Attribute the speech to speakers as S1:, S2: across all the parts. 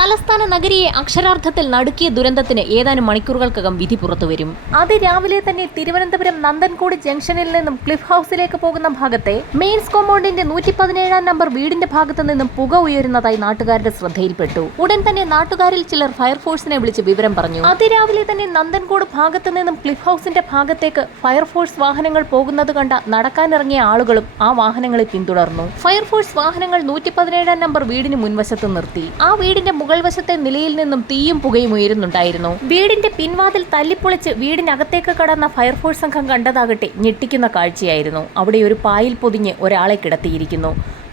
S1: തലസ്ഥാന നഗരിയെ അക്ഷരാർത്ഥത്തിൽ നടുക്കിയ ദുരന്തത്തിന് ഏതാനും മണിക്കൂറുകൾക്കകം വിധി പുറത്തുവരും. അതിരാവിലെ തന്നെ തിരുവനന്തപുരം നന്ദൻകോട് ജംഗ്ഷനിൽ നിന്നും ക്ലിഫ് ഹൗസിലേക്ക് പോകുന്ന ഭാഗത്തെ മെയിൻസ് കോമ്പൗണ്ടിന്റെ നൂറ്റി പതിനേഴാം നമ്പർ വീടിന്റെ ഭാഗത്തു നിന്നും പുക ഉയരുന്നതായി നാട്ടുകാരുടെ ശ്രദ്ധയിൽപ്പെട്ടു. ഉടൻ തന്നെ നാട്ടുകാരിൽ ചിലർ ഫയർഫോഴ്സിനെ വിളിച്ച് വിവരം പറഞ്ഞു. അതിരാവിലെ തന്നെ നന്ദൻകോട് ഭാഗത്തു നിന്നും ക്ലിഫ് ഹൗസിന്റെ ഭാഗത്തേക്ക് ഫയർഫോഴ്സ് വാഹനങ്ങൾ പോകുന്നത് കണ്ട നടക്കാനിറങ്ങിയ ആളുകളും ആ വാഹനങ്ങളെ പിന്തുടർന്നു. ഫയർഫോഴ്സ് വാഹനങ്ങൾ നൂറ്റി പതിനേഴാം നമ്പർ വീടിന് മുൻവശത്ത് നിർത്തി. ആ വീടിന്റെ മുകൾ വശത്തെ നിലയിൽ നിന്നും തീയും പുകയും ഉയരുന്നുണ്ടായിരുന്നു. വീടിന്റെ പിൻവാതിൽ തല്ലിപ്പൊളിച്ച് വീടിനകത്തേക്ക് കടന്ന ഫയർഫോഴ്സ് സംഘം കണ്ടതാകട്ടെ ഞെട്ടിക്കുന്ന കാഴ്ചയായിരുന്നു. അവിടെ ഒരു പായിൽ പൊതിഞ്ഞ് ഒരാളെ കിടത്തിയിരിക്കുന്നു.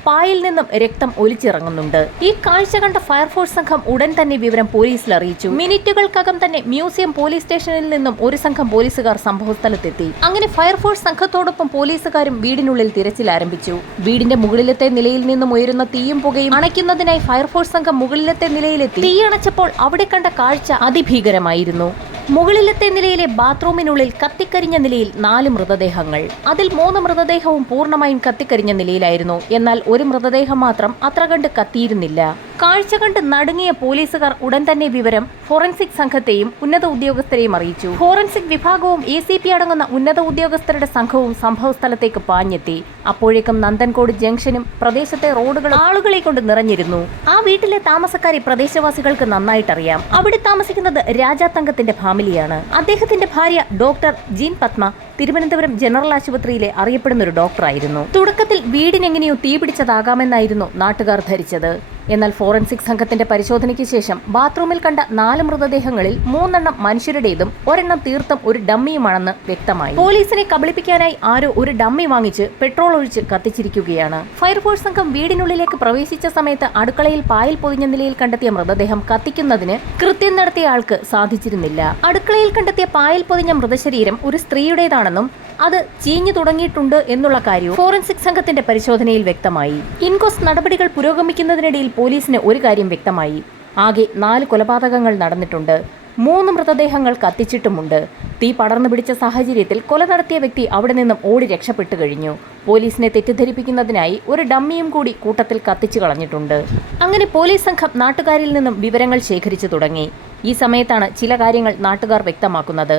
S1: പായിൽ നിന്നും രക്തം ഒലിച്ചിറങ്ങുന്നുണ്ട്. ഈ കാഴ്ച കണ്ട ഫയർഫോഴ്സ് സംഘം ഉടൻ തന്നെ വിവരം പോലീസിൽ അറിയിച്ചു. മിനിറ്റുകൾക്കകം തന്നെ മ്യൂസിയം പോലീസ് സ്റ്റേഷനിൽ നിന്നും ഒരു സംഘം പോലീസുകാർ സംഭവസ്ഥലത്തെത്തി. അങ്ങനെ ഫയർഫോഴ്സ് സംഘത്തോടൊപ്പം പോലീസുകാരും വീടിനുള്ളിൽ തിരച്ചിൽ ആരംഭിച്ചു. വീടിന്റെ മുകളിലത്തെ നിലയിൽ നിന്നും ഉയരുന്ന തീയും പുകയും അണയ്ക്കുന്നതിനായി ഫയർഫോഴ്സ് സംഘം മുകളിലത്തെ നിലയിലെത്തി. തീയണച്ചപ്പോൾ അവിടെ കണ്ട കാഴ്ച അതിഭീകരമായിരുന്നു. മുകളിലത്തെ നിലയിലെ ബാത്റൂമിനുള്ളിൽ കത്തിക്കരിഞ്ഞ നിലയിൽ നാല് മൃതദേഹങ്ങൾ. അതിൽ മൂന്ന് മൃതദേഹവും പൂർണമായും കത്തിക്കരിഞ്ഞ നിലയിലായിരുന്നു. എന്നാൽ ഒരു മൃതദേഹം മാത്രം അത്ര കണ്ട് കത്തിയിരുന്നില്ല. കാഴ്ച കണ്ട് നടുങ്ങിയ പോലീസുകാർ ഉടൻ തന്നെ വിവരം ഫോറൻസിക് സംഘത്തെയും ഉന്നത ഉദ്യോഗസ്ഥരെയും അറിയിച്ചു. ഫോറൻസിക് വിഭാഗവും എ സി പി അടങ്ങുന്ന ഉന്നത ഉദ്യോഗസ്ഥരുടെ സംഘവും സംഭവസ്ഥലത്തേക്ക് പാഞ്ഞെത്തി. അപ്പോഴേക്കും നന്ദൻകോട് ജംഗ്ഷനും പ്രദേശത്തെ റോഡുകളും ആളുകളെ കൊണ്ട് നിറഞ്ഞിരുന്നു. ആ വീട്ടിലെ താമസക്കാരെ പ്രദേശവാസികൾക്ക് നന്നായിട്ടറിയാം. അവിടെ താമസിക്കുന്നത് രാജാ തങ്കത്തിന്റെ ഫാമിലിയാണ്. അദ്ദേഹത്തിന്റെ ഭാര്യ doctor gene Padma Thiruvananthapuram general ആശുപത്രിയിലെ അറിയപ്പെടുന്ന ഒരു ഡോക്ടറായിരുന്നു. തുടക്കത്തിൽ വീടിനെങ്ങനെയോ തീപിടിച്ചതാകാമെന്നായിരുന്നു നാട്ടുകാർ ധരിച്ചത്. എന്നാൽ ഫോറൻസിക് സംഘത്തിന്റെ പരിശോധനയ്ക്ക് ശേഷം ബാത്റൂമിൽ കണ്ട നാല് മൃതദേഹങ്ങളിൽ മൂന്നെണ്ണം മനുഷ്യരുടേതും ഒരെണ്ണം തീർത്തും ഒരു ഡമ്മിയുമാണെന്ന് വ്യക്തമായി. പോലീസിനെ കബളിപ്പിക്കാനായി ആരോ ഒരു ഡമ്മി വാങ്ങിച്ച് പെട്രോൾ ഒഴിച്ച് കത്തിച്ചിരിക്കുകയാണ്. ഫയർഫോഴ്സ് സംഘം വീടിനുള്ളിലേക്ക് പ്രവേശിച്ച സമയത്ത് അടുക്കളയിൽ പായൽ പൊതിഞ്ഞ നിലയിൽ കണ്ടെത്തിയ മൃതദേഹം കത്തിക്കുന്നതിന് കൃത്യം നടത്തിയ ആൾക്ക് സാധിച്ചിരുന്നില്ല. അടുക്കളയിൽ കണ്ടെത്തിയ പായൽ പൊതിഞ്ഞ മൃതശരീരം ഒരു സ്ത്രീയുടേതാണെന്നും അത് ചീഞ്ഞു തുടങ്ങിയിട്ടുണ്ട് എന്നുള്ള കാര്യവും ഫോറൻസിക് സംഘത്തിന്റെ പരിശോധനയിൽ വ്യക്തമായി. ഇൻകോസ് നടപടികൾ പുരോഗമിക്കുന്നതിനിടയിൽ പോലീസിന് ഒരു കാര്യം വ്യക്തമായി. ആകെ നാല് കൊലപാതകങ്ങൾ നടന്നിട്ടുണ്ട്. മൂന്ന് മൃതദേഹങ്ങൾ കത്തിച്ചിട്ടുമുണ്ട്. തീ പടർന്നു പിടിച്ച സാഹചര്യത്തിൽ കൊല നടത്തിയ വ്യക്തി അവിടെ നിന്നും ഓടി രക്ഷപ്പെട്ടു കഴിഞ്ഞു. പോലീസിനെ തെറ്റിദ്ധരിപ്പിക്കുന്നതിനായി ഒരു ഡമ്മിയും കൂടി കൂട്ടത്തിൽ കത്തിച്ചു കളഞ്ഞിട്ടുണ്ട്. അങ്ങനെ പോലീസ് സംഘം നാട്ടുകാരിൽ നിന്നും വിവരങ്ങൾ ശേഖരിച്ചു തുടങ്ങി. ഈ സമയത്താണ് ചില കാര്യങ്ങൾ നാട്ടുകാർ വ്യക്തമാക്കുന്നത്.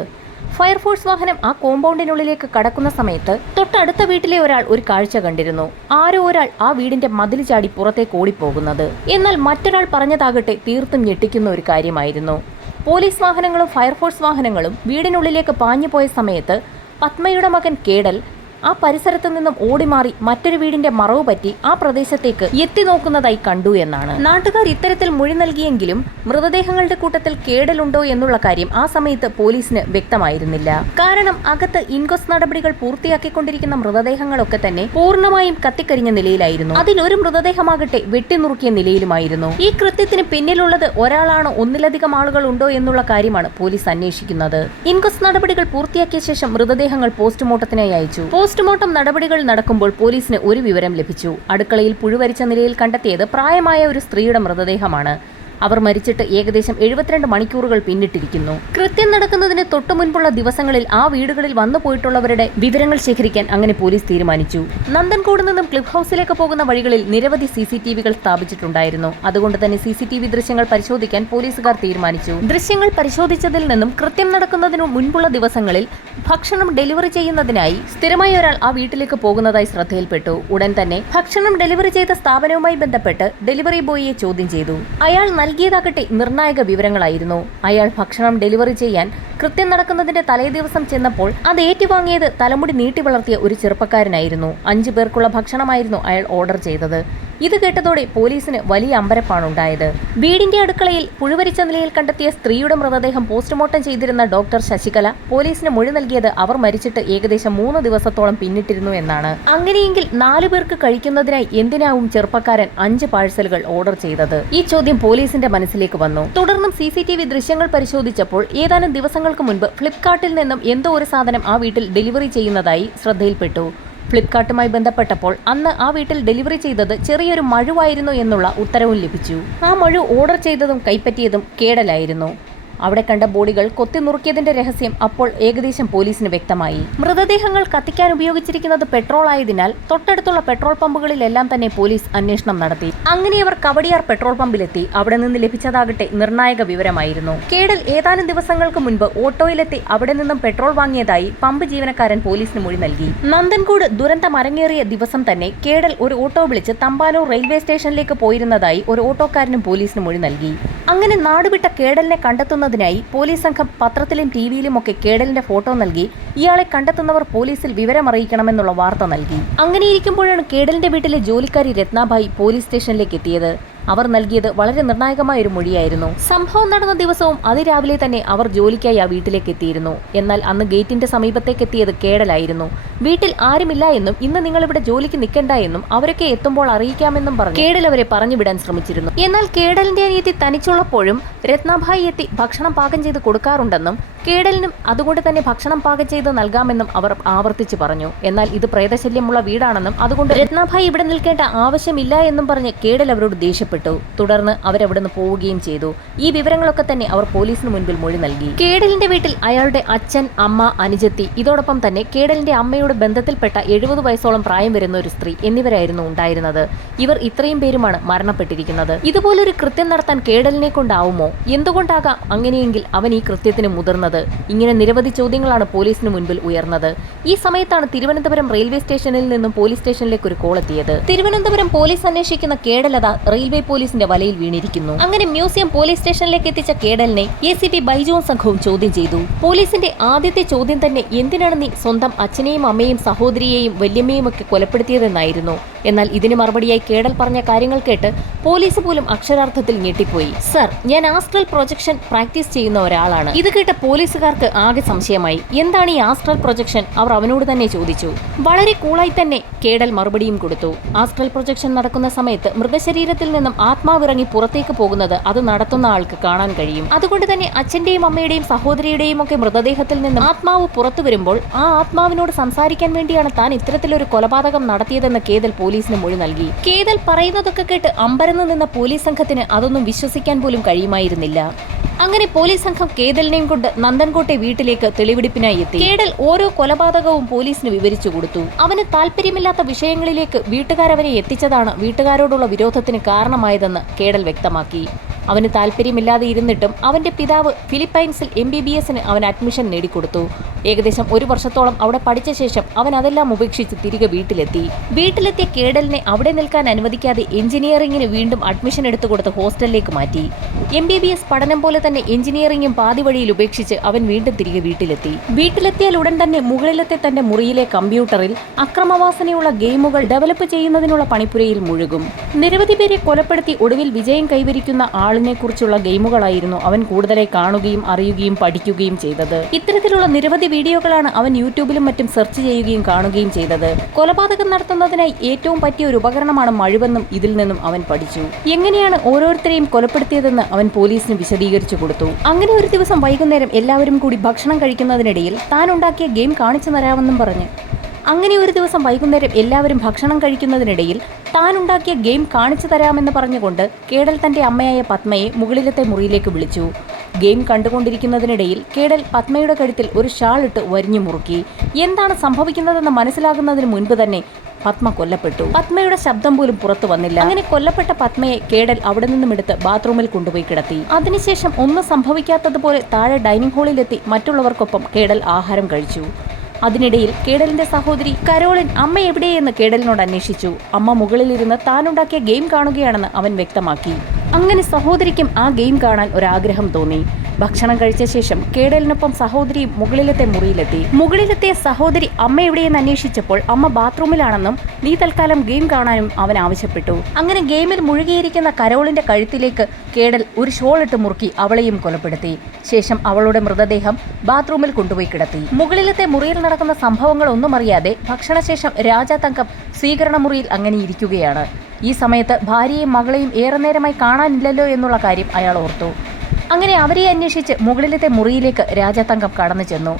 S1: ഫയർഫോഴ്സ് വാഹനം ആ കോമ്പൗണ്ടിനുള്ളിലേക്ക് കടക്കുന്ന സമയത്ത് തൊട്ടടുത്ത വീട്ടിലെ ഒരാൾ ഒരു കാഴ്ച കണ്ടിരുന്നു. ആരോ ഒരാൾ ആ വീടിന്റെ മതിൽ ചാടി പുറത്തേക്ക് ഓടിപ്പോകുന്നത്. എന്നാൽ മറ്റൊരാൾ പറഞ്ഞതാകട്ടെ തീർത്തും ഞെട്ടിക്കുന്ന ഒരു കാര്യമായിരുന്നു. പോലീസ് വാഹനങ്ങളും ഫയർഫോഴ്സ് വാഹനങ്ങളും വീടിനുള്ളിലേക്ക് പാഞ്ഞുപോയ സമയത്ത് പത്മയുടെ മകൻ കേടൽ ആ പരിസരത്ത് നിന്നും ഓടിമാറി മറ്റൊരു വീടിന്റെ മറവ് പറ്റി ആ പ്രദേശത്തേക്ക് എത്തി നോക്കുന്നതായി കണ്ടു എന്നാണ്. നാട്ടുകാർ ഇത്തരത്തിൽ മൊഴി നൽകിയെങ്കിലും മൃതദേഹങ്ങളുടെ കൂട്ടത്തിൽ കേടലുണ്ടോ എന്നുള്ള കാര്യം ആ സമയത്ത് പോലീസിന് വ്യക്തമായിരുന്നില്ല. കാരണം അകത്ത് ഇൻക്വസ്റ്റ് നടപടികൾ പൂർത്തിയാക്കിക്കൊണ്ടിരിക്കുന്ന മൃതദേഹങ്ങളൊക്കെ തന്നെ പൂർണമായും കത്തിക്കരിഞ്ഞ നിലയിലായിരുന്നു. അതിൽ ഒരു മൃതദേഹമാകട്ടെ വെട്ടിനുറുക്കിയ നിലയിലുമായിരുന്നു. ഈ കൃത്യത്തിന് പിന്നിലുള്ളത് ഒരാളാണോ ഒന്നിലധികം ആളുകൾ ഉണ്ടോ എന്നുള്ള കാര്യമാണ് പോലീസ് അന്വേഷിക്കുന്നത്. ഇൻക്വസ്റ്റ് നടപടികൾ പൂർത്തിയാക്കിയ ശേഷം മൃതദേഹങ്ങൾ പോസ്റ്റ്മോർട്ടത്തിനായി അയച്ചു. പോസ്റ്റ്മോർട്ടം നടപടികൾ നടക്കുമ്പോൾ പോലീസിന് ഒരു വിവരം ലഭിച്ചു. അടുക്കളയിൽ പുഴുവരിച്ച നിലയിൽ കണ്ടെത്തിയത് പ്രായമായ ഒരു സ്ത്രീയുടെ മൃതദേഹമാണ്. അവർ മരിച്ചിട്ട് ഏകദേശം എഴുപത്തിരണ്ട് മണിക്കൂറുകൾ പിന്നിട്ടിരിക്കുന്നു. കൃത്യം നടക്കുന്നതിന് തൊട്ടു മുൻപുള്ള ദിവസങ്ങളിൽ ആ വീടുകളിൽ വന്നു പോയിട്ടുള്ളവരുടെ വിവരങ്ങൾ ശേഖരിക്കാൻ അങ്ങനെ പോലീസ് തീരുമാനിച്ചു. നന്ദൻകോട് നിന്നും ക്ലിഫ് ഹൗസിലേക്ക് പോകുന്ന വഴികളിൽ നിരവധി സി സി ടി വികൾ സ്ഥാപിച്ചിട്ടുണ്ടായിരുന്നു. അതുകൊണ്ട് തന്നെ സി സി ടി വി ദൃശ്യങ്ങൾ പരിശോധിക്കാൻ പോലീസുകാർ തീരുമാനിച്ചു. ദൃശ്യങ്ങൾ പരിശോധിച്ചതിൽ നിന്നും കൃത്യം നടക്കുന്നതിനു മുൻപുള്ള ദിവസങ്ങളിൽ ഭക്ഷണം ഡെലിവറി ചെയ്യുന്നതിനായി സ്ഥിരമായി ഒരാൾ ആ വീട്ടിലേക്ക് പോകുന്നതായി ശ്രദ്ധയിൽപ്പെട്ടു. ഉടൻ തന്നെ ഭക്ഷണം ഡെലിവറി ചെയ്ത സ്ഥാപനവുമായി ബന്ധപ്പെട്ട് ഡെലിവറി ബോയിയെ ചോദ്യം ചെയ്തു. അയാൾ നൽകിയതാകട്ടെ നിർണായക വിവരങ്ങളായിരുന്നു. അയാൾ ഭക്ഷണം ഡെലിവറി ചെയ്യാൻ കൃത്യം നടക്കുന്നതിന്റെ തലേദിവസം ചെന്നപ്പോൾ അത് ഏറ്റുവാങ്ങിയത് തലമുടി നീട്ടി വളർത്തിയ ഒരു ചെറുപ്പക്കാരനായിരുന്നു. അഞ്ചു പേർക്കുള്ള ഭക്ഷണമായിരുന്നു അയാൾ ഓർഡർ ചെയ്തത്. ഇത് കേട്ടതോടെ പോലീസിന് വലിയ അമ്പരപ്പാണ് അമ്പരപ്പാണുണ്ടായത് വീടിന്റെ അടുക്കളയിൽ പുഴുവരിച്ച നിലയിൽ കണ്ടെത്തിയ സ്ത്രീയുടെ മൃതദേഹം പോസ്റ്റ്മോർട്ടം ചെയ്തിരുന്ന ഡോക്ടർ ശശികല പോലീസിന് മൊഴി നൽകിയത് അവർ മരിച്ചിട്ട് ഏകദേശം മൂന്ന് ദിവസത്തോളം പിന്നിട്ടിരുന്നു എന്നാണ്. അങ്ങനെയെങ്കിൽ നാലു പേർക്ക് കഴിക്കുന്നതിനായി എന്തിനാവും ചെറുപ്പക്കാരൻ അഞ്ച് പാഴ്സലുകൾ ഓർഡർ ചെയ്തത്? ഈ ചോദ്യം പോലീസിന്റെ മനസ്സിലേക്ക് വന്നു. തുടർന്നും സി സി ടി വി ദൃശ്യങ്ങൾ പരിശോധിച്ചപ്പോൾ ഏതാനും ദിവസങ്ങൾക്ക് മുൻപ് ഫ്ലിപ്കാർട്ടിൽ നിന്നും എന്തോ ഒരു സാധനം ആ വീട്ടിൽ ഡെലിവറി ചെയ്യുന്നതായി ശ്രദ്ധയിൽപ്പെട്ടു. ഫ്ലിപ്കാർട്ടുമായി ബന്ധപ്പെട്ടപ്പോൾ അന്ന് ആ വീട്ടിൽ ഡെലിവറി ചെയ്തത് ചെറിയൊരു മഴുവായിരുന്നു എന്നുള്ള ഉത്തരവും ലഭിച്ചു. ആ മഴു ഓർഡർ ചെയ്തതും കൈപ്പറ്റിയതും കേടലായിരുന്നു. അവിടെ കണ്ട ബോഡികൾ കൊത്തിനുറുക്കിയതിന്റെ രഹസ്യം അപ്പോൾ ഏകദേശം പോലീസിന് വ്യക്തമായി. മൃതദേഹങ്ങൾ കത്തിക്കാൻ ഉപയോഗിച്ചിരിക്കുന്നത് പെട്രോൾ ആയതിനാൽ തൊട്ടടുത്തുള്ള പെട്രോൾ പമ്പുകളിലെല്ലാം തന്നെ പോലീസ് അന്വേഷണം നടത്തി. അങ്ങനെ അവർ കവടിയാർ പെട്രോൾ പമ്പിലെത്തി. അവിടെ നിന്ന് ലഭിച്ചതാകട്ടെ നിർണായക വിവരമായിരുന്നു. കേടൽ ഏതാനും ദിവസങ്ങൾക്ക് മുൻപ് ഓട്ടോയിലെത്തി അവിടെ നിന്നും പെട്രോൾ വാങ്ങിയതായി പമ്പ് ജീവനക്കാരൻ പോലീസിന് മൊഴി നൽകി. നന്ദൻകൂട് ദുരന്തം അരങ്ങേറിയ ദിവസം തന്നെ കേടൽ ഒരു ഓട്ടോ വിളിച്ച് തമ്പാനൂർ റെയിൽവേ സ്റ്റേഷനിലേക്ക് പോയിരുന്നതായി ഒരു ഓട്ടോക്കാരനും പോലീസിന് മൊഴി നൽകി. അങ്ങനെ നാടുവിട്ട കേടലിനെ കണ്ടെത്തുന്നതിനായി പോലീസ് സംഘം പത്രത്തിലും ടി വിയിലുമൊക്കെ കേടലിന്റെ ഫോട്ടോ നൽകി. ഇയാളെ കണ്ടെത്തുന്നവർ പോലീസിൽ വിവരമറിയിക്കണമെന്നുള്ള വാർത്ത നൽകി. അങ്ങനെയിരിക്കുമ്പോഴാണ് കേടലിന്റെ വീട്ടിലെ ജോലിക്കാരി രത്നാഭായി പോലീസ് സ്റ്റേഷനിലേക്ക് എത്തിയത്. അവർ നൽകിയത് വളരെ നിർണായകമായ ഒരു മൊഴിയായിരുന്നു. സംഭവം നടന്ന ദിവസവും അതിരാവിലെ തന്നെ അവർ ജോലിക്കായി ആ വീട്ടിലേക്ക് എത്തിയിരുന്നു. എന്നാൽ അന്ന് ഗേറ്റിന്റെ സമീപത്തേക്ക് എത്തിയത് കേടലായിരുന്നു. വീട്ടിൽ ആരുമില്ല എന്നും ഇന്ന് നിങ്ങൾ ഇവിടെ ജോലിക്ക് നിൽക്കണ്ട എന്നും അവരൊക്കെ എത്തുമ്പോൾ അറിയിക്കാമെന്നും പറഞ്ഞു കേടൽ അവരെ പറഞ്ഞു വിടാൻ ശ്രമിച്ചിരുന്നു. എന്നാൽ കേടലിന്റെ അനിയത്തി തനിച്ചുള്ളപ്പോഴും രത്നഭായി എത്തി ഭക്ഷണം പാകം ചെയ്ത് കൊടുക്കാറുണ്ടെന്നും കേടലിനും അതുകൊണ്ട് തന്നെ ഭക്ഷണം പാകം ചെയ്ത് നൽകാമെന്നും അവർ ആവർത്തിച്ചു പറഞ്ഞു. എന്നാൽ ഇത് പ്രേതശല്യമുള്ള വീടാണെന്നും അതുകൊണ്ട് രത്നാഭായി ഇവിടെ നിൽക്കേണ്ട ആവശ്യമില്ല എന്നും പറഞ്ഞ് കേടൽ അവരോട് ദേഷ്യപ്പെട്ടു. തുടർന്ന് അവരവിടുന്ന് പോവുകയും ചെയ്തു. ഈ വിവരങ്ങളൊക്കെ തന്നെ അവർ പോലീസിന് മുൻപിൽ മൊഴി നൽകി. കേടലിന്റെ വീട്ടിൽ അയാളുടെ അച്ഛൻ അമ്മ അനുജത്തി ഇതോടൊപ്പം തന്നെ കേടലിന്റെ അമ്മയോട് ബന്ധത്തിൽപ്പെട്ട എഴുപത് വയസ്സോളം പ്രായം വരുന്ന ഒരു സ്ത്രീ എന്നിവരായിരുന്നു ഉണ്ടായിരുന്നത്. ഇവർ ഇത്രയും പേരുമാണ് മരണപ്പെട്ടിരിക്കുന്നത്. ഇതുപോലൊരു കൃത്യം നടത്താൻ കേടലിനെ കൊണ്ടാവുമോ? എന്തുകൊണ്ടാകാം അങ്ങനെയെങ്കിൽ അവൻ ഈ കൃത്യത്തിന് മുതിർന്നത്? ഇങ്ങനെ നിരവധി ചോദ്യങ്ങളാണ് പോലീസിന് മുൻപിൽ ഉയർന്നത്. ഈ സമയത്താണ് തിരുവനന്തപുരം റെയിൽവേ സ്റ്റേഷനിൽ നിന്നും പോലീസ് സ്റ്റേഷനിലേക്ക് ഒരു കോൾ എത്തിയത്. തിരുവനന്തപുരം പോലീസ് അന്വേഷിക്കുന്ന കേടലത റെയിൽവേ പോലീസിന്റെ വലയിൽ വീണിരിക്കുന്നു. അങ്ങനെ മ്യൂസിയം പോലീസ് സ്റ്റേഷനിലേക്ക് എത്തിച്ച കേടലിനെ എ സി പി ബൈജോൺ സംഘവും ചോദ്യം ചെയ്തു. പോലീസിന്റെ ആദ്യത്തെ ചോദ്യം തന്നെ എന്തിനാണ് നീ സ്വന്തം അച്ഛനെയും അമ്മയും സഹോദരിയെയും വല്യമ്മയും ഒക്കെ കൊലപ്പെടുത്തിയതെന്നായിരുന്നു. എന്നാൽ ഇതിന് മറുപടിയായി കേടൽ പറഞ്ഞ കാര്യങ്ങൾ കേട്ട് പോലീസ് പോലും അക്ഷരാർത്ഥത്തിൽ ഞെട്ടിപ്പോയി. സർ ഞാൻ ആസ്ട്രൽ പ്രൊജക്ഷൻ പ്രാക്ടീസ് ചെയ്യുന്ന ഒരാളാണ്. ഇത് കേട്ട പോലീസുകാർക്ക് ആകെ സംശയമായി. എന്താണ് ഈ ആസ്ട്രൽ പ്രൊജക്ഷൻ? അവർ അവനോട് തന്നെ ചോദിച്ചു. വളരെ കൂളായി തന്നെ കേടൽ മറുപടിയും കൊടുത്തു. ആസ്ട്രൽ പ്രൊജക്ഷൻ നടക്കുന്ന സമയത്ത് മൃതശരീരത്തിൽ നിന്നും ആത്മാവിറങ്ങി പുറത്തേക്ക് പോകുന്നത് അത് നടത്തുന്ന ആൾക്ക് കാണാൻ കഴിയും. അതുകൊണ്ട് തന്നെ അച്ഛന്റെയും അമ്മയുടെയും സഹോദരിയുടെയും ഒക്കെ മൃതദേഹത്തിൽ നിന്നും ആത്മാവ് പുറത്തു വരുമ്പോൾ ആ ആത്മാവിനോട് സംസാരിക്കാൻ വേണ്ടിയാണ് താൻ ഇത്തരത്തിലൊരു കൊലപാതകം നടത്തിയതെന്ന് കേതൽ പോലീസിന് മൊഴി നൽകി. കേതൽ പറയുന്നതൊക്കെ കേട്ട് അമ്പരന്ന് നിന്ന പോലീസ് സംഘത്തിന് അതൊന്നും വിശ്വസിക്കാൻ പോലും കഴിയുമായിരുന്നില്ല. അങ്ങനെ പോലീസ് സംഘം കേതലിനെയും കൊണ്ട് നന്ദൻകോട്ടെ വീട്ടിലേക്ക് തെളിവെടുപ്പിനായി എത്തി. കേടൽ ഓരോ കൊലപാതകവും പോലീസിന് വിവരിച്ചു കൊടുത്തു. അവന് താല്പര്യമില്ലാത്ത വിഷയങ്ങളിലേക്ക് വീട്ടുകാരവനെ എത്തിച്ചതാണ് വീട്ടുകാരോടുള്ള വിരോധത്തിന് കാരണമായതെന്ന് കേടൽ വ്യക്തമാക്കി. അവന് താല്പര്യമില്ലാതെ ഇരുന്നിട്ടും അവന്റെ പിതാവ് ഫിലിപ്പൈൻസിൽ എം ബി ബി എസിന് അവൻ അഡ്മിഷൻ നേടിക്കൊടുത്തു. ഏകദേശം ഒരു വർഷത്തോളം അവിടെ പഠിച്ച ശേഷം അവൻ അതെല്ലാം ഉപേക്ഷിച്ച് തിരികെ വീട്ടിലെത്തി. വീട്ടിലെത്തിയ കേഡലിനെ അവിടെ നിൽക്കാൻ അനുവദിക്കാതെ എഞ്ചിനീയറിംഗിന് വീണ്ടും അഡ്മിഷൻ എടുത്തു കൊടുത്ത് ഹോസ്റ്റലിലേക്ക് മാറ്റി. എം ബി ബി എസ് പഠനം പോലെ തന്നെ എഞ്ചിനീയറിംഗും പാതി വഴിയിൽ ഉപേക്ഷിച്ച് അവൻ വീണ്ടും തിരികെ വീട്ടിലെത്തി. വീട്ടിലെത്തിയാൽ ഉടൻ തന്നെ മുകളിലത്തെ തന്റെ മുറിയിലെ കമ്പ്യൂട്ടറിൽ അക്രമവാസനയുള്ള ഗെയിമുകൾ ഡെവലപ്പ് ചെയ്യുന്നതിനുള്ള പണിപ്പുരയിൽ മുഴുകും. നിരവധി പേരെ കൊലപ്പെടുത്തി ഒടുവിൽ വിജയം കൈവരിക്കുന്ന ആളിനെ കുറിച്ചുള്ള ഗെയിമുകളായിരുന്നു അവൻ കൂടുതലായി കാണുകയും അറിയുകയും പഠിക്കുകയും ചെയ്തത്. ഇത്തരത്തിലുള്ള നിരവധി വീഡിയോകളാണ് അവൻ യൂട്യൂബിലും മറ്റും സെർച്ച് ചെയ്യുകയും കാണുകയും ചെയ്തത്. കൊലപാതകം നടത്തുന്നതിനായി ഏറ്റവും പറ്റിയ ഒരു ഉപകരണമാണ് മഴുവെന്നും ഇതിൽ നിന്നും അവൻ പഠിച്ചു. എങ്ങനെയാണ് ഓരോരുത്തരെയും കൊലപ്പെടുത്തിയതെന്ന് അവൻ പോലീസിന് വിശദീകരിച്ചു കൊടുത്തു. അങ്ങനെ ഒരു ദിവസം വൈകുന്നേരം എല്ലാവരും കൂടി ഭക്ഷണം കഴിക്കുന്നതിനിടയിൽ താൻ ഉണ്ടാക്കിയ ഗെയിം കാണിച്ചു തരാമെന്നും പറഞ്ഞ്. അങ്ങനെ ഒരു ദിവസം വൈകുന്നേരം എല്ലാവരും ഭക്ഷണം കഴിക്കുന്നതിനിടയിൽ താൻ ഉണ്ടാക്കിയ ഗെയിം കാണിച്ചു തരാമെന്ന് പറഞ്ഞുകൊണ്ട് കേടൽ തന്റെ അമ്മയായ പത്മയെ മുകളിലത്തെ മുറിയിലേക്ക് വിളിച്ചു. ഗെയിം കണ്ടുകൊണ്ടിരിക്കുന്നതിനിടയിൽ കേടൽ പത്മയുടെ കഴുത്തിൽ ഒരു ഷാൾ ഇട്ട് വരിഞ്ഞു മുറുക്കി. എന്താണ് സംഭവിക്കുന്നതെന്ന് മനസ്സിലാകുന്നതിന് മുൻപ് തന്നെ പത്മ കൊല്ലപ്പെട്ടു. പത്മയുടെ ശബ്ദം പോലും പുറത്തു വന്നില്ല. അങ്ങനെ കൊല്ലപ്പെട്ട പത്മയെ കേടൽ അവിടെ നിന്നും എടുത്ത് ബാത്റൂമിൽ കൊണ്ടുപോയി കിടത്തി. അതിനുശേഷം ഒന്നും സംഭവിക്കാത്തതുപോലെ താഴെ ഡൈനിങ് ഹാളിലെത്തി മറ്റുള്ളവർക്കൊപ്പം കേടൽ ആഹാരം കഴിച്ചു. അതിനിടയിൽ കേടലിന്റെ സഹോദരി കരോളിൻ അമ്മ എവിടെയെന്ന് കേടലിനോട് അന്വേഷിച്ചു. അമ്മ മുകളിലിരുന്ന് താനുണ്ടാക്കിയ ഗെയിം കാണുകയാണെന്ന് അവൻ വ്യക്തമാക്കി. അങ്ങനെ സഹോദരിക്കും ആ ഗെയിം കാണാൻ ഒരാഗ്രഹം തോന്നി. ഭക്ഷണം കഴിച്ച ശേഷം കേടലിനൊപ്പം സഹോദരി മുകളിലത്തെ മുറിയിലെത്തി. മുകളിലെത്തിയ സഹോദരി അമ്മ എവിടെയെന്ന് അന്വേഷിച്ചപ്പോൾ അമ്മ ബാത്റൂമിലാണെന്നും നീ തൽക്കാലം ഗെയിം കാണാനും അവൻ ആവശ്യപ്പെട്ടു. അങ്ങനെ ഗെയിമിൽ മുഴുകിയിരിക്കുന്ന കരോളിന്റെ കഴുത്തിലേക്ക് കേടൽ ഒരു ഷോൾ ഇട്ട് മുറുക്കി അവളെയും കൊലപ്പെടുത്തി. ശേഷം അവളുടെ മൃതദേഹം ബാത്റൂമിൽ കൊണ്ടുപോയി കിടത്തി. മുകളിലത്തെ മുറിയിൽ നടക്കുന്ന സംഭവങ്ങൾ ഒന്നും അറിയാതെ ഭക്ഷണശേഷം രാജാ രാജാതങ്കം സ്വീകരണ മുറിയിൽ അങ്ങനെ ഇരിക്കുകയാണ് ഈ സമയത്ത് ഭാര്യയും മകളെയും ഏറെ നേരമായി കാണാനില്ലല്ലോ എന്നുള്ള കാര്യം അയാൾ ഓർത്തു. അങ്ങനെ അവരെ അന്വേഷിച്ച് മുകളിലത്തെ മുറിയിലേക്ക് രാജാതങ്കം കടന്നു ചെന്നു.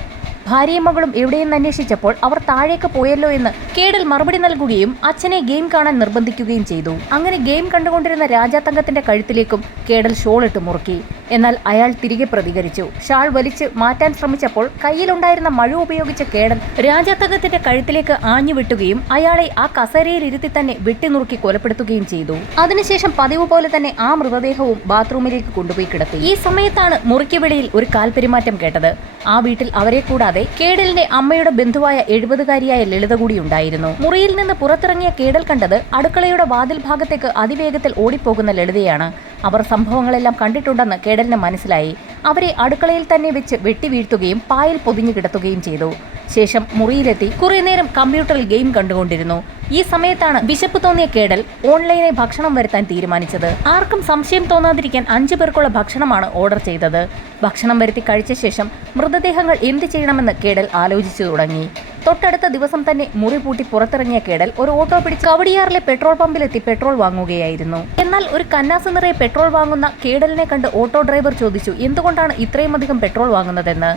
S1: ഭാര്യയും മകളും എവിടെയെന്ന് അന്വേഷിച്ചപ്പോൾ അവർ താഴേക്ക് പോയല്ലോ എന്ന് കേടൽ മറുപടി നൽകുകയും അച്ഛനെ ഗെയിം കാണാൻ നിർബന്ധിക്കുകയും ചെയ്തു. അങ്ങനെ ഗെയിം കണ്ടുകൊണ്ടിരുന്ന രാജാതങ്കത്തിന്റെ കഴുത്തിലേക്കും കേടൽ ഷോൾ ഇട്ട് മുറുക്കി. എന്നാൽ അയാൾ തിരികെ പ്രതികരിച്ചു. ഷാൾ വലിച്ച് മാറ്റാൻ ശ്രമിച്ചപ്പോൾ കയ്യിലുണ്ടായിരുന്ന മഴ ഉപയോഗിച്ച കേടൽ രാജാതങ്കത്തിന്റെ കഴുത്തിലേക്ക് ആഞ്ഞു വിട്ടുകയും അയാളെ ആ കസേരയിൽ ഇരുത്തി തന്നെ വെട്ടിനുറുക്കി കൊലപ്പെടുത്തുകയും ചെയ്തു. അതിനുശേഷം പതിവ് പോലെ തന്നെ ആ മൃതദേഹവും ബാത്റൂമിലേക്ക് കൊണ്ടുപോയി കിടത്തി. ഈ സമയത്താണ് മുറിക്ക് വെളിയിൽ ഒരു കാൽപെരുമാറ്റം കേട്ടത്. ആ വീട്ടിൽ അവരെ കൂടാതെ കേടലിന്റെ അമ്മയുടെ ബന്ധുവായ എഴുപതുകാരിയായ ലളിത കൂടി ഉണ്ടായിരുന്നു മുറിയിൽ നിന്ന് പുറത്തിറങ്ങിയ കേടൽ കണ്ടത് അടുക്കളയുടെ വാതിൽ ഭാഗത്തേക്ക് അതിവേഗത്തിൽ ഓടിപ്പോകുന്ന ലളിതയാണ്. അവർ സംഭവങ്ങളെല്ലാം കണ്ടിട്ടുണ്ടെന്ന് കേടലിന് മനസ്സിലായി. അവരെ അടുക്കളയിൽ തന്നെ വെച്ച് വെട്ടി വീഴ്ത്തുകയും പായൽ പൊതിഞ്ഞു കിടത്തുകയും ചെയ്തു. ശേഷം മുറിയിലെത്തി കുറേ നേരം കമ്പ്യൂട്ടറിൽ ഗെയിം കണ്ടുകൊണ്ടിരുന്നു. ഈ സമയത്താണ് വിശപ്പ് തോന്നിയ കേടൽ ഓൺലൈനായി ഭക്ഷണം വരുത്താൻ തീരുമാനിച്ചത്. ആർക്കും സംശയം തോന്നാതിരിക്കാൻ അഞ്ചു പേർക്കുള്ള ഭക്ഷണമാണ് ഓർഡർ ചെയ്തത്. ഭക്ഷണം വരുത്തി കഴിച്ച ശേഷം മൃതദേഹങ്ങൾ എന്ത് ചെയ്യണമെന്ന് കേടൽ ആലോചിച്ചു തുടങ്ങി. തൊട്ടടുത്ത ദിവസം തന്നെ മുറി പൂട്ടി പുറത്തിറങ്ങിയ കേടൽ ഒരു ഓട്ടോ പിടിച്ച് കവടിയാറിലെ പെട്രോൾ പമ്പിലെത്തി പെട്രോൾ വാങ്ങുകയായിരുന്നു. എന്നാൽ ഒരു കന്നാസ നിറയെ പെട്രോൾ വാങ്ങുന്ന കേടലിനെ കണ്ട് ഓട്ടോ ഡ്രൈവർ ചോദിച്ചു എന്തുകൊണ്ടാണ് ഇത്രയും അധികം പെട്രോൾ വാങ്ങുന്നതെന്ന്?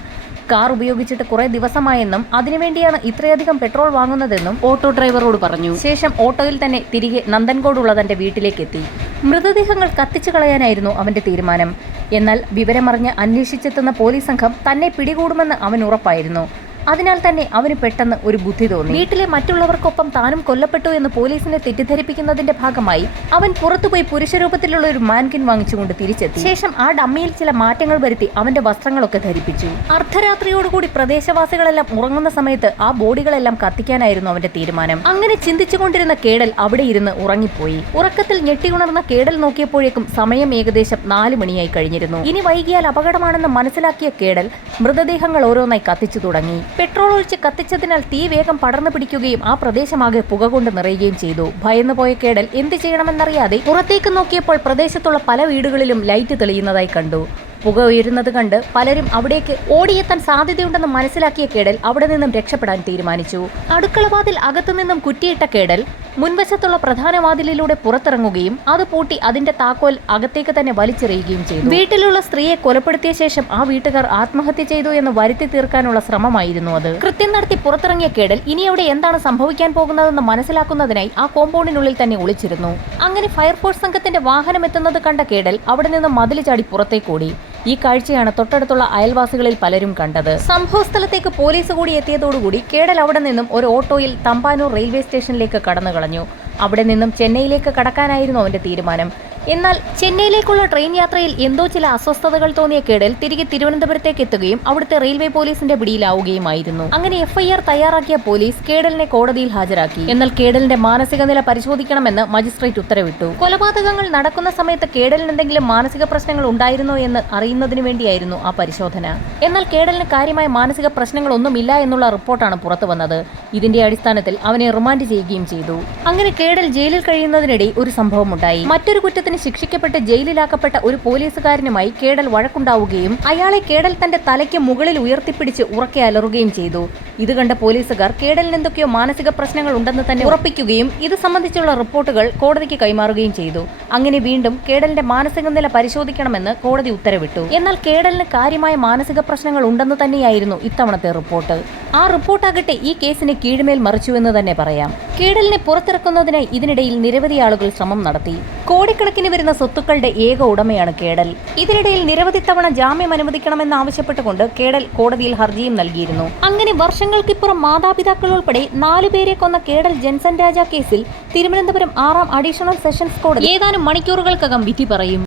S1: കാർ ഉപയോഗിച്ചിട്ട് കുറെ ദിവസമായെന്നും അതിനുവേണ്ടിയാണ് ഇത്രയധികം പെട്രോൾ വാങ്ങുന്നതെന്നും ഓട്ടോ ഡ്രൈവറോട് പറഞ്ഞു. ശേഷം ഓട്ടോയിൽ തന്നെ തിരികെ നന്ദൻകോടുള്ള തന്റെ വീട്ടിലേക്ക് എത്തി മൃതദേഹങ്ങൾ കത്തിച്ചു കളയാനായിരുന്നു അവന്റെ തീരുമാനം. എന്നാൽ വിവരമറിഞ്ഞ് അന്വേഷിച്ചെത്തുന്ന പോലീസ് സംഘം തന്നെ പിടികൂടുമെന്ന് അവൻ ഉറപ്പായിരുന്നു. അതിനാൽ തന്നെ അവന് പെട്ടെന്ന് ഒരു ബുദ്ധി തോന്നി. വീട്ടിലെ മറ്റുള്ളവർക്കൊപ്പം താനും കൊല്ലപ്പെട്ടു എന്ന് പോലീസിനെ തെറ്റിദ്ധരിപ്പിക്കുന്നതിന്റെ ഭാഗമായി അവൻ പുറത്തുപോയി പുരുഷരൂപത്തിലുള്ള ഒരു മാൻകിൻ വാങ്ങിച്ചുകൊണ്ട് തിരിച്ചെത്തി. ശേഷം ആ ഡമ്മിയിൽ ചില മാറ്റങ്ങൾ വരുത്തി അവന്റെ വസ്ത്രങ്ങളൊക്കെ ധരിപ്പിച്ചു. അർദ്ധരാത്രിയോടുകൂടി പ്രദേശവാസികളെല്ലാം ഉറങ്ങുന്ന സമയത്ത് ആ ബോഡികളെല്ലാം കത്തിക്കാനായിരുന്നു അവന്റെ തീരുമാനം. അങ്ങനെ ചിന്തിച്ചുകൊണ്ടിരുന്ന കേടൽ അവിടെ ഇരുന്ന് ഉറങ്ങിപ്പോയി. ഉറക്കത്തിൽ ഞെട്ടിയുണർന്ന കേടൽ നോക്കിയപ്പോഴേക്കും സമയം ഏകദേശം നാല് മണിയായി കഴിഞ്ഞിരുന്നു. ഇനി വൈകിയാൽ അപകടമാണെന്ന് മനസ്സിലാക്കിയ കേടൽ മൃതദേഹങ്ങൾ ഓരോന്നായി കത്തിച്ചു തുടങ്ങി. പെട്രോൾ ഒഴിച്ച് കത്തിച്ചതിനാൽ തീ വേഗം പടർന്നു പിടിക്കുകയും ആ പ്രദേശമാകെ പുക കൊണ്ട് നിറയുകയും ചെയ്തു. ഭയന്നു പോയ കേടൽ എന്ത് ചെയ്യണമെന്നറിയാതെ പുറത്തേക്ക് നോക്കിയപ്പോൾ പ്രദേശത്തുള്ള പല വീടുകളിലും ലൈറ്റ് തെളിയുന്നതായി കണ്ടു. പുക ഉയരുന്നത് കണ്ട് പലരും അവിടേക്ക് ഓടിയെത്താൻ സാധ്യതയുണ്ടെന്ന് മനസ്സിലാക്കിയ കേടൽ അവിടെ നിന്നും രക്ഷപ്പെടാൻ തീരുമാനിച്ചു. അടുക്കളവാതിൽ അകത്തുനിന്നും കുറ്റിയിട്ട കേടൽ മുൻവശത്തുള്ള പ്രധാന വാതിലിലൂടെ പുറത്തിറങ്ങുകയും അത് പൂട്ടി അതിന്റെ താക്കോൽ അകത്തേക്ക് തന്നെ വലിച്ചെറിയുകയും ചെയ്തു. വീട്ടിലുള്ള സ്ത്രീയെ കൊലപ്പെടുത്തിയ ശേഷം ആ വീട്ടുകാർ ആത്മഹത്യ ചെയ്തു എന്ന് വരുത്തി തീർക്കാനുള്ള ശ്രമമായിരുന്നു അത്. കൃത്യം നടത്തി പുറത്തിറങ്ങിയ കേടൽ ഇനി അവിടെ എന്താണ് സംഭവിക്കാൻ പോകുന്നതെന്ന് മനസ്സിലാക്കുന്നതിനായി ആ കോമ്പൗണ്ടിനുള്ളിൽ തന്നെ ഒളിച്ചിരുന്നു. അങ്ങനെ ഫയർഫോഴ്സ് സംഘത്തിന്റെ വാഹനം എത്തുന്നത് കണ്ട കേടൽ അവിടെ നിന്ന് മതിൽ ചാടി പുറത്തേക്കോടി ഈ കാഴ്ചയാണ് തൊട്ടടുത്തുള്ള അയൽവാസികളിൽ പലരും കണ്ടത്. സംഭവ സ്ഥലത്തേക്ക് പോലീസ് കൂടി എത്തിയതോടുകൂടി കേടൽ അവിടെ നിന്നും ഒരു ഓട്ടോയിൽ തമ്പാനൂർ റെയിൽവേ സ്റ്റേഷനിലേക്ക് കടന്നു കളഞ്ഞു അവിടെ നിന്നും ചെന്നൈയിലേക്ക് കടക്കാനായിരുന്നു അവന്റെ തീരുമാനം. എന്നാൽ ചെന്നൈയിലേക്കുള്ള ട്രെയിൻ യാത്രയിൽ എന്തോ ചില അസ്വസ്ഥതകൾ തോന്നിയ കേടൽ തിരികെ തിരുവനന്തപുരത്തേക്ക് എത്തുകയും അവിടുത്തെ റെയിൽവേ പോലീസിന്റെ പിടിയിലാവുകയുമായിരുന്നു. അങ്ങനെ എഫ്ഐആർ തയ്യാറാക്കിയ പോലീസ് കേടലിനെ കോടതിയിൽ ഹാജരാക്കി. എന്നാൽ കേടലിന്റെ മാനസിക നില പരിശോധിക്കണമെന്ന് മജിസ്ട്രേറ്റ് ഉത്തരവിട്ടു. കൊലപാതകങ്ങൾ നടക്കുന്ന സമയത്ത് കേടലിന് എന്തെങ്കിലും മാനസിക പ്രശ്നങ്ങൾ ഉണ്ടായിരുന്നോ എന്ന് അറിയുന്നതിന് വേണ്ടിയായിരുന്നു ആ പരിശോധന. എന്നാൽ കേടലിന് കാര്യമായ മാനസിക പ്രശ്നങ്ങളൊന്നുമില്ല എന്നുള്ള റിപ്പോർട്ടാണ് പുറത്തു വന്നത്. ഇതിന്റെ അടിസ്ഥാനത്തിൽ അവനെ റിമാൻഡ് ചെയ്യുകയും ചെയ്തു. അങ്ങനെ കേടൽ ജയിലിൽ കഴിയുന്നതിനിടെ ഒരു സംഭവമുണ്ടായി. മറ്റൊരു കുറ്റത്തിന് ശിക്ഷിക്കപ്പെട്ട് ജയിലിലാക്കപ്പെട്ട ഒരു പോലീസുകാരനുമായി കേടൽ വഴക്കുണ്ടാവുകയും അയാളെ കേടൽ തന്റെ തലയ്ക്ക് മുകളിൽ ഉയർത്തിപ്പിടിച്ച് ഉറക്കെ അലറുകയും ചെയ്തു. ഇത് കണ്ട പോലീസുകാർ കേടലിന് എന്തൊക്കെയോ മാനസിക പ്രശ്നങ്ങൾ ഉണ്ടെന്ന് തന്നെ ഉറപ്പിക്കുകയും ഇത് സംബന്ധിച്ചുള്ള റിപ്പോർട്ടുകൾ കോടതിക്ക് കൈമാറുകയും ചെയ്തു. അങ്ങനെ വീണ്ടും കേടലിന്റെ മാനസിക നില പരിശോധിക്കണമെന്ന് കോടതി ഉത്തരവിട്ടു. എന്നാൽ കേടലിന് കാര്യമായ മാനസിക പ്രശ്നങ്ങൾ ഉണ്ടെന്ന് തന്നെയായിരുന്നു ഇത്തവണത്തെ റിപ്പോർട്ട്. ആ റിപ്പോർട്ടാകട്ടെ ഈ കേസിനെ കീഴ്മേൽ മറിച്ചുവെന്ന് തന്നെ പറയാം. കേടലിനെ പുറത്തിറക്കുന്നതിനായി ഇതിനിടയിൽ നിരവധി ആളുകൾ ശ്രമം നടത്തി. കോടിക്കണക്കിന് വരുന്ന സ്വത്തുക്കളുടെ ഏക ഉടമയാണ് കേടൽ ഇതിനിടയിൽ നിരവധി തവണ ജാമ്യം അനുവദിക്കണമെന്ന് ആവശ്യപ്പെട്ടുകൊണ്ട് കേടൽ കോടതിയിൽ ഹർജിയും നൽകിയിരുന്നു. അങ്ങനെ വർഷങ്ങൾക്കിപ്പുറം മാതാപിതാക്കൾ ഉൾപ്പെടെ നാലുപേരെ കൊന്ന കേടൽ ജെൻസൺ രാജ കേസിൽ തിരുവനന്തപുരം ആറാം അഡീഷണൽ സെഷൻസ് കോടതി ഏതാനും മണിക്കൂറുകൾക്കകം വിധി പറയും.